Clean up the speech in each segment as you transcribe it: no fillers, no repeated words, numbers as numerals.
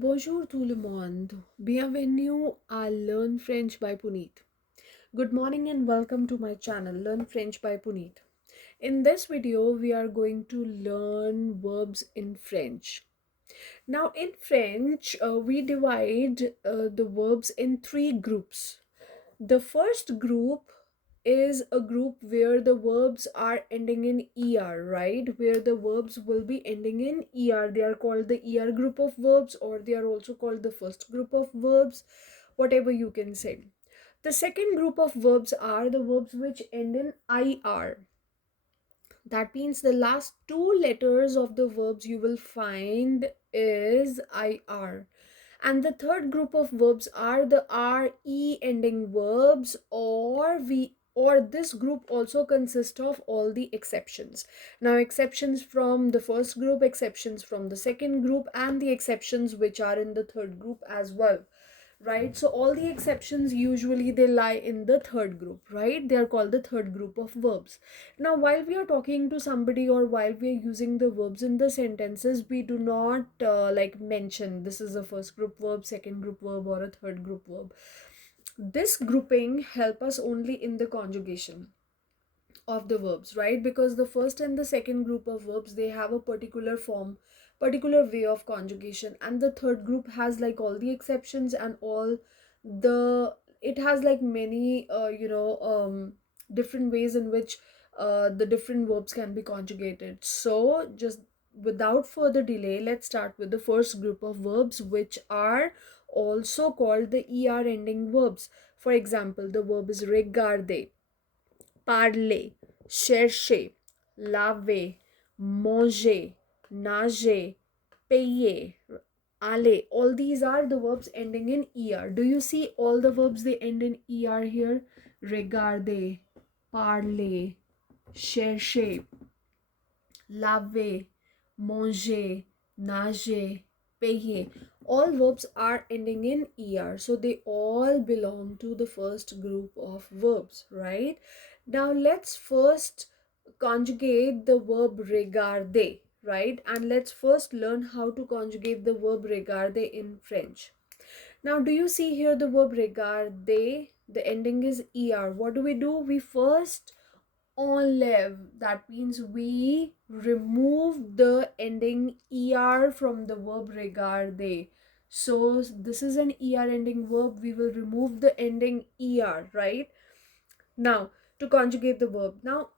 Bonjour tout le monde. Bienvenue à Learn French by Puneet. Good morning and welcome to my channel Learn French by Puneet. In this video, we are going to learn verbs in French. Now, in French, we divide the verbs in three groups. The first group is a group where the verbs are ending in er, right? Where the verbs will be ending in er. They are called the er group of verbs, or they are also called the first group of verbs, whatever you can say. The second group of verbs are the verbs which end in ir. That means the last two letters of the verbs you will find is ir. And the third group of verbs are the re ending verbs, or this group also consists of all the exceptions. Now, exceptions from the first group, exceptions from the second group, and the exceptions which are in the third group as well, right? So all the exceptions usually they lie in the third group, right? They are called the third group of verbs. Now, while we are talking to somebody or while we are using the verbs in the sentences, we do not like mention this is a first group verb, second group verb, or a third group verb. This grouping help us only in the conjugation of the verbs, right? Because the first and the second group of verbs, they have a particular form, particular way of conjugation, and the third group has like all the exceptions and all the it has like many different ways in which the different verbs can be conjugated. So just without further delay, let's start with the first group of verbs, which are also called the er ending verbs. For example, the verb is regarder, parler, chercher, laver, manger, nager, payer, aller. All these are the verbs ending in er. Do you see all the verbs they end in er here? Regarder, parler, chercher, laver, manger, nager, payer. All verbs are ending in er, so they all belong to the first group of verbs, right? Now let's first conjugate the verb regarder, right? And let's first learn how to conjugate the verb regarder in French. Now, do you see here the verb regarder? The ending is er. What do? We first enlève. That means we remove the ending er from the verb regarder. So this is an er ending verb. We will remove the ending er, right? Now, to conjugate the verb. Now,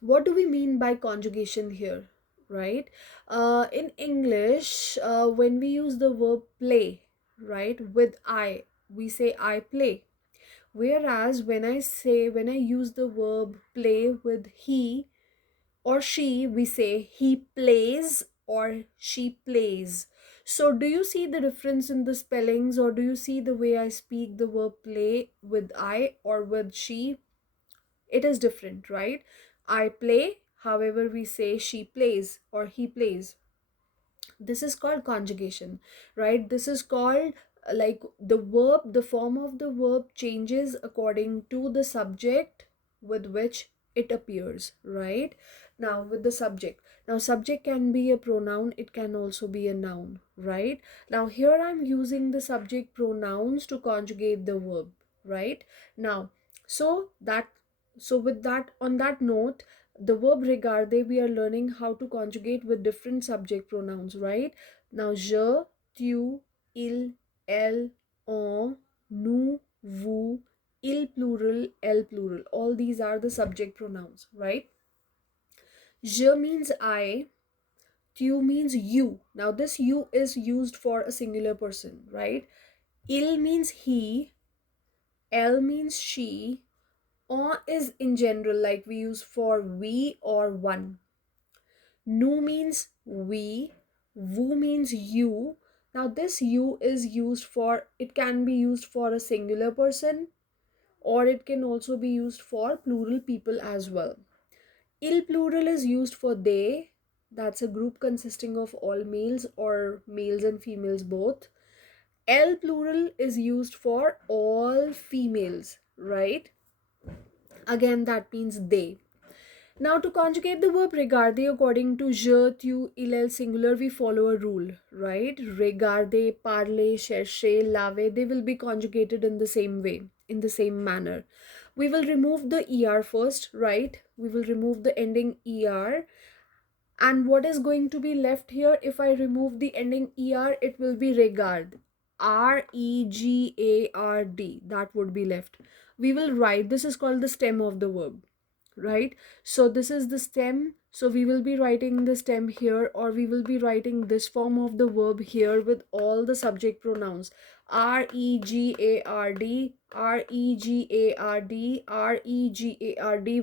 what do we mean by conjugation here, right? In English, when we use the verb play, right, with I, we say I play. Whereas when I use the verb play with he or she, we say he plays or she plays. So do you see the difference in the spellings, or do you see the way I speak the verb play with I or with she? It is different, right? I play, however we say she plays or he plays. This is called conjugation, right? This is called like the form of the verb changes according to the subject with which it appears, right? Now with the subject, now subject can be a pronoun, it can also be a noun, right? Now here I'm using the subject pronouns to conjugate the verb, right? Now so that so with that, on that note, the verb regarder, we are learning how to conjugate with different subject pronouns, right? Now, je, tu, il, elle, on, nous, vous, il plural, elle plural. All these are the subject pronouns, right? Je means I, tu means you. Now, this you is used for a singular person, right? Il means he, elle means she, on is in general, like we use for we or one. Nu means we, vous means you. Now this you is used for, it can be used for a singular person, or it can also be used for plural people as well. Il plural is used for they, that's a group consisting of all males or males and females both. Elle plural is used for all females, right? Again, that means they. Now, to conjugate the verb regarder according to je, tu, il, el singular, we follow a rule, right? Regarder, parler, chercher, laver, they will be conjugated in the same way, in the same manner. We will remove the er first, right? We will remove the ending er. And what is going to be left here? If I remove the ending er, it will be regard. regard. That would be left. We will write, this is called the stem of the verb, right? So this is the stem, so we will be writing the stem here, or we will be writing this form of the verb here with all the subject pronouns: regard, regard,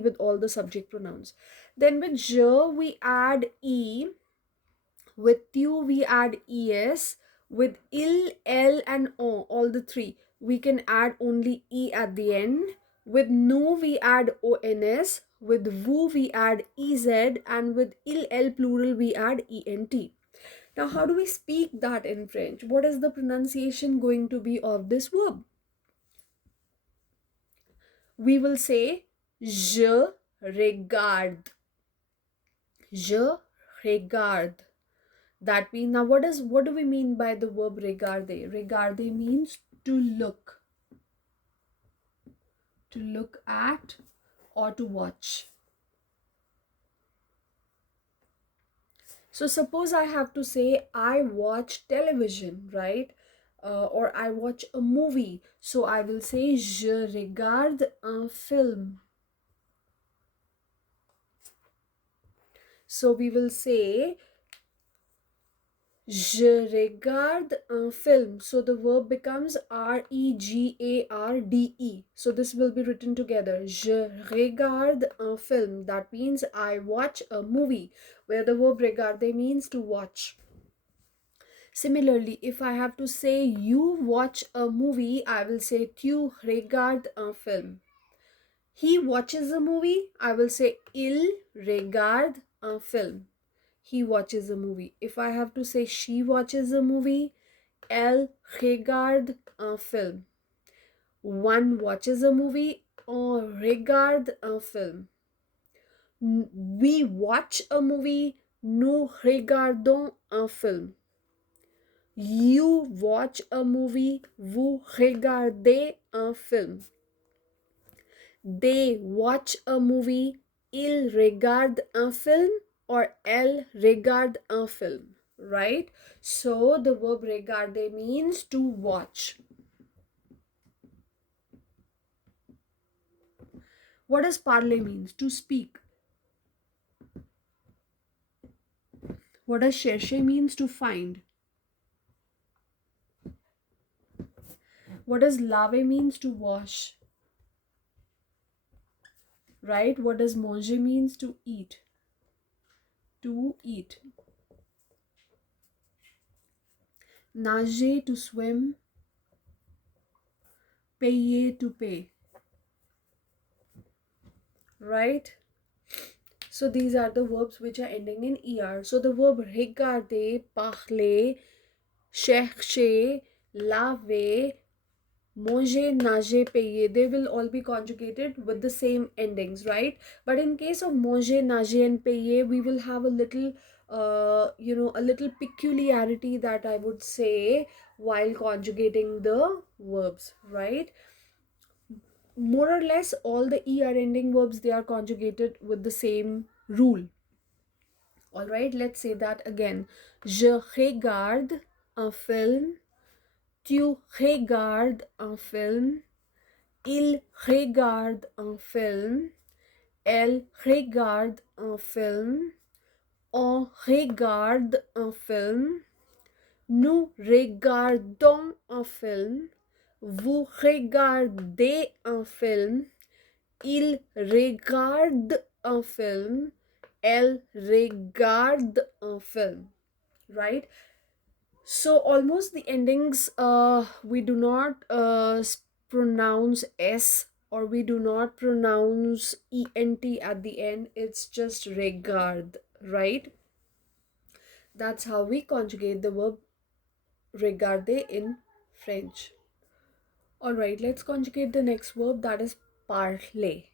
with all the subject pronouns. Then with je we add e, with tu we add es, with il, el and o, all the three, we can add only e at the end. With nu we add ons, with vu we add ez, and with il, el plural we add ent. Now, how do we speak that in French? What is the pronunciation going to be of this verb? We will say je regarde. Je regarde. That means, now what do we mean by the verb regarder? Regarder means to look at, or to watch. So suppose I have to say I watch television, right? Or I watch a movie. So I will say je regarde un film. So we will say je regarde un film. So the verb becomes regarde. So this will be written together. Je regarde un film. That means I watch a movie, where the verb regarder means to watch. Similarly, if I have to say you watch a movie, I will say tu regardes un film. He watches a movie, I will say il regarde un film. He watches a movie. If I have to say she watches a movie, elle regarde un film. One watches a movie, on regarde un film. We watch a movie, nous regardons un film. You watch a movie, vous regardez un film. They watch a movie, ils regardent un film, or elle regarde un film, right? So the verb regarder means to watch. What does parler means? To speak. What does chercher means? To find. What does laver means? To wash, right? What does manger means? To eat. To eat. Nager, to swim. Payer, to pay, right? So these are the verbs which are ending in er. So the verb regarder, parler, chercher, laver, manger, nager, payer, they will all be conjugated with the same endings, right? But in case of manger, nager and payer, we will have a little a little peculiarity that I would say while conjugating the verbs, right? More or less all the er ending verbs, they are conjugated with the same rule. All right, let's say that again. Je regarde un film, tu regardes un film, il regarde un film, elle regarde un film, on regarde un film, nous regardons un film, vous regardez un film, il regarde un film, elle regarde un film, right? So almost the endings, we do not pronounce s, or we do not pronounce ent at the end. It's just regard, right? That's how we conjugate the verb regarder in French. All right, let's conjugate the next verb, that is parler,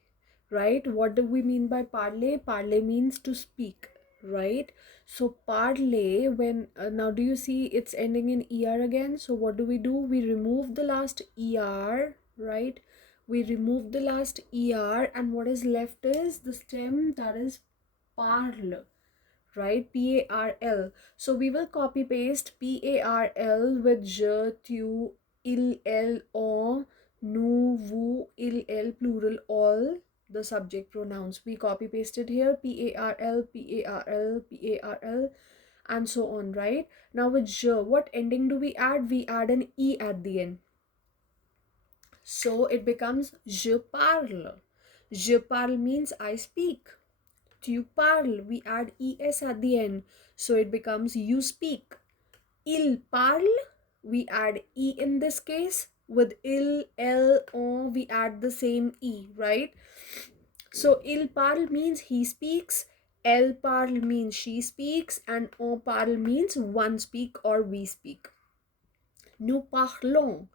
right? What do we mean by parler? Parler means to speak, right? So parler, when now do you see it's ending in er again? So what do? We remove the last er, right? We remove the last er, and what is left is the stem, that is parle, right? parl. So we will copy paste parl with je, tu, il, elle, on, nous, vous, il, elle, plural, all the subject pronouns. We copy pasted here parl, parl, parl, and so on, right? Now with je, what ending do we add? We add an e at the end. So it becomes je parle. Je parle means I speak. Tu parles, we add es at the end, so it becomes you speak. Il parle, we add e in this case. With il, elle, on, we add the same e, right? So il parle means he speaks, elle parle means she speaks, and on parle means one speak or we speak. Nous parlons,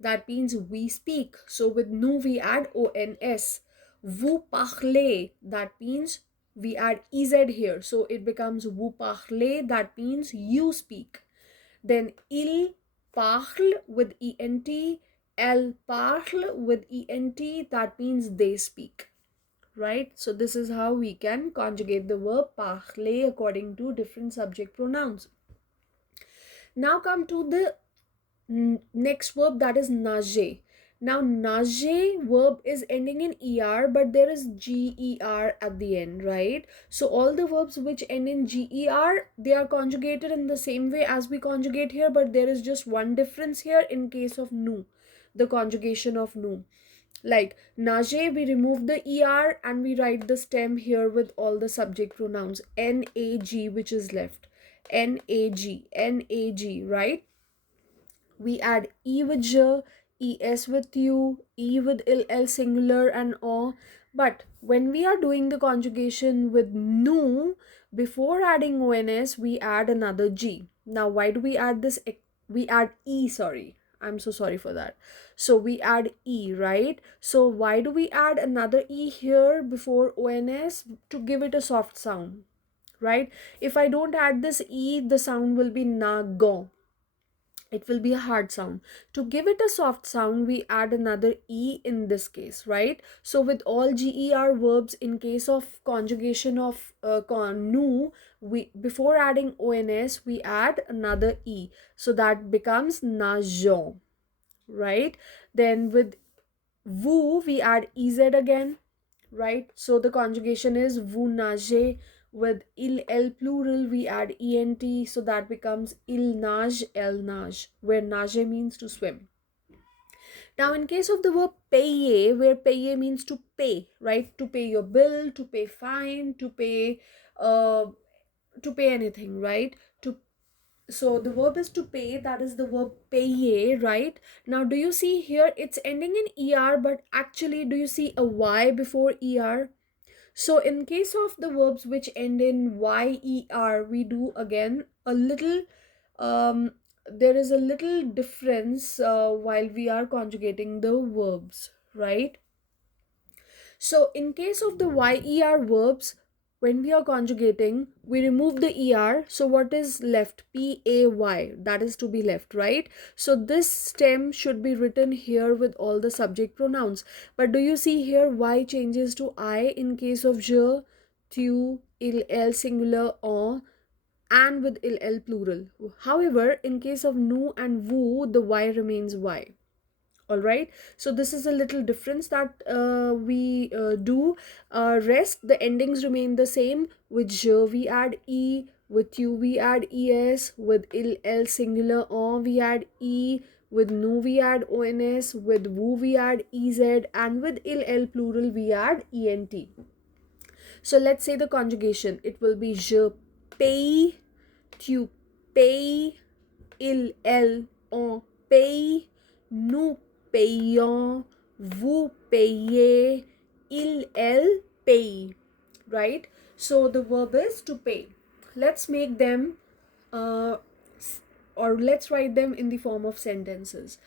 that means we speak. So with nous we add ons. Vous parlez, that means we add ez here. So it becomes vous parlez, that means you speak. Then il parle with ent, elle parle with ent, that means they speak, right? So this is how we can conjugate the verb parler according to different subject pronouns. Now come to the next verb, that is nager. Now nager verb is ending in er, but there is ger at the end, right? So all the verbs which end in ger, they are conjugated in the same way as we conjugate here, but there is just one difference here in case of nous, the conjugation of nous. Like nager, we remove the er and we write the stem here with all the subject pronouns nag, which is left. nag, right? We add e with je, es with you, e with il, singular, and o. But when we are doing the conjugation with nous, before adding ons, we add another g. Now, why do we add this? We add e, sorry. I'm so sorry for that. So we add e, right? So why do we add another e here before ons? To give it a soft sound, right? If I don't add this e, the sound will be nagon. It will be a hard sound. To give it a soft sound, we add another e in this case, right? So with all ger verbs, in case of conjugation of nous, we before adding ons, we add another e, so that becomes nageons, right? Then with vous, we add ez again, right? So the conjugation is vous nagez. With il, elle, plural, we add ent, so that becomes il nage, elle nage, where nage means to swim. Now in case of the verb payer, where payer means to pay, right? To pay your bill, to pay fine, to pay anything, right? So the verb is to pay, that is the verb payer, right? Now do you see here it's ending in er, but actually do you see a y before er? So in case of the verbs which end in yer, we do again a little, there is a little difference while we are conjugating the verbs, right? So in case of the yer verbs, when we are conjugating, we remove the er. So what is left? Pay, that is to be left, right? So this stem should be written here with all the subject pronouns. But do you see here y changes to I in case of je, tu, il, elle, singular, on, and with il, elle, plural. However, in case of nous and vous, the y remains y. All right, so this is a little difference that we do. Rest, the endings remain the same. With je we add e, with you we add es, with il, elle, singular, on we add e, with nous we add ons, with vous we add ez, and with il, elle, plural, we add ent. So let's say the conjugation. It will be je paye, tu payes, il, elle, on paye, nous payons, vous payez, il, elle paye, right? So the verb is to pay. Let's make them or let's write them in the form of sentences.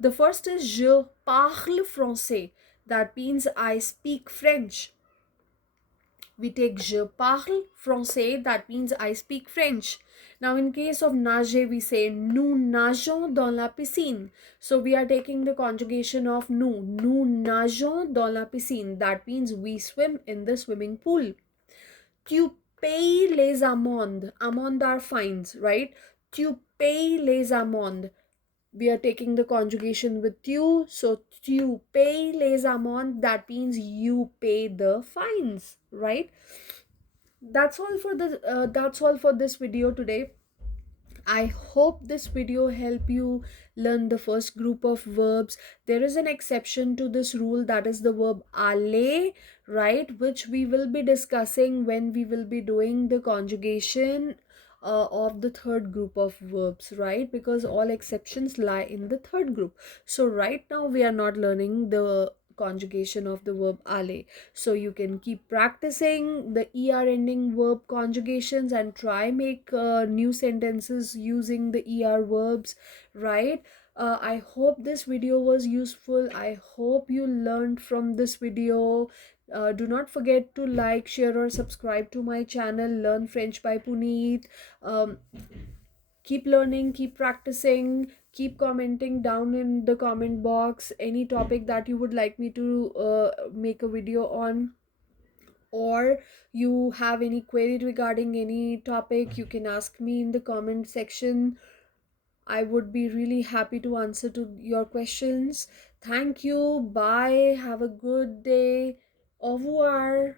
The first is je parle français. that means I speak French. We take je parle français, that means I speak French. Now in case of nager, we say nous nageons dans la piscine. So we are taking the conjugation of nous nageons dans la piscine, that means we swim in the swimming pool. Tu payes les amendes, amendes are fines, right? Tu payes les amendes, we are taking the conjugation with you, so tu payes les amendes, that means you pay the fines, right? That's all for this video today. I hope this video help you learn the first group of verbs. There is an exception to this rule, that is the verb aller, right, which we will be discussing when we will be doing the conjugation of the third group of verbs, right? Because all exceptions lie in the third group. So right now we are not learning the conjugation of the verb aller. So you can keep practicing the er ending verb conjugations and try make new sentences using the er verbs, right? I hope this video was useful. I hope you learned from this video. Do not forget to like, share or subscribe to my channel Learn French by Puneet. um, Keep learning, keep practicing, keep commenting down in the comment box any topic that you would like me to make a video on, or you have any query regarding any topic, you can ask me in the comment section. I would be really happy to answer to your questions. Thank you, bye, have a good day, au revoir.